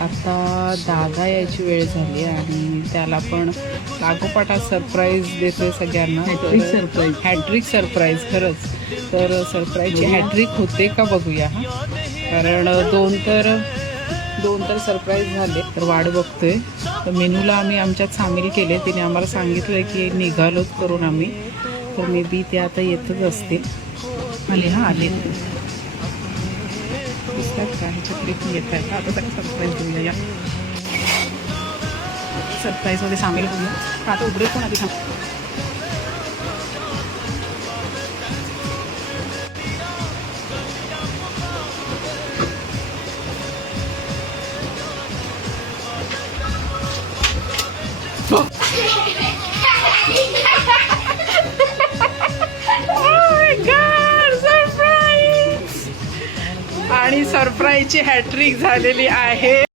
आता दादा यायची वेळ झाली आणि त्याला पण लागोपाठ सरप्राईज देतोय सगळ्यांना. हॅट्रिक सरप्राईज खरंच. तर सरप्राईजची हॅट्रिक होते का बघूया. कारण दोन तर सरप्राईज झाले. तर वाट बघतोय. तर मेनूला आम्ही आमच्यात सामील केले. तिने आम्हाला सांगितलं की निघालोच करून आम्ही. तर मे बी ते आता येतच असतील. आले दिसतात का ट्रिप येत आहेत. आता सगळं सरप्राईज देऊया. या सरप्राईजमध्ये सामील होऊया. आता उघडे पण आधी सांग. आणि सरप्राईजची हॅट्रिक झालेली आहे.